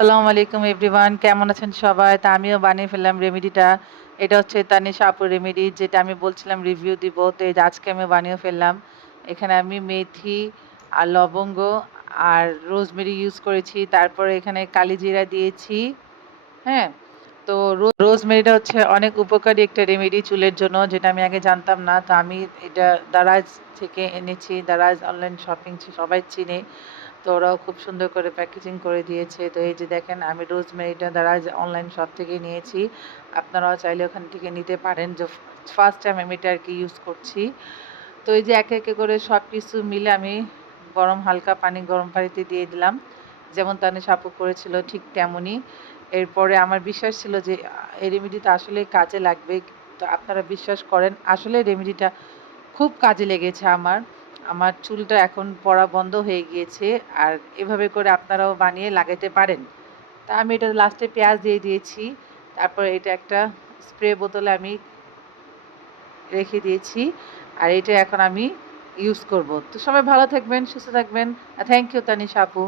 আসসালামু আলাইকুম এভরিওয়ান, কেমন আছেন সবাই? তা আমিও বানিয়ে ফেললাম রেমেডিটা। এটা হচ্ছে তানিশা আপুর রেমেডি, যেটা আমি বলছিলাম রিভিউ দিব। তো এই যে আজকে আমি বানিয়ে ফেললাম। এখানে আমি মেথি আর লবঙ্গ আর রোজমেরি ইউজ করেছি। তারপরে এখানে কালিজিরা দিয়েছি। হ্যাঁ? তো রোজমেরিটা হচ্ছে অনেক উপকারী একটা রেমেডি চুলের জন্য, যেটা আমি আগে জানতাম না। তো আমি এটা দারাজ থেকে এনেছি। দারাজ অনলাইন শপিং সবাই চিনে। তো ওরাও খুব সুন্দর করে প্যাকেজিং করে দিয়েছে। তো এই যে দেখেন, আমি রোজমেরিটা দারাজ অনলাইন শপ থেকে নিয়েছি। আপনারাও চাইলে ওখান থেকে নিতে পারেন। যে ফার্স্ট টাইম আমি এটা আরকি ইউজ করছি। তো এই যে একে, একে করে সবকিছু মিলে আমি হালকা পানি গরম পানিতে দিয়ে দিলাম। যেমন তানিশা আপু করেছিল ঠিক তেমনই। এরপরে আমার বিশ্বাস ছিল যে এই রেমেডিটা আসলেই কাজে লাগবে। তো আপনারা বিশ্বাস করেন, আসলে রেমেডিটা খুব কাজে লেগেছে আমার। আমার চুলটা এখন পড়া বন্ধ হয়ে গিয়েছে। আর এভাবে করে আপনারাও বানিয়ে লাগাইতে পারেন। তা আমি এটা লাস্টে পেঁয়াজ দিয়ে দিয়েছি। তারপরে এটা একটা স্প্রে বোতলে আমি রেখে দিয়েছি। আর এটা এখন আমি ইউজ করব। তো সবাই ভালো থাকবেন, সুস্থ থাকবেন। থ্যাংক ইউ তানিশা আপু।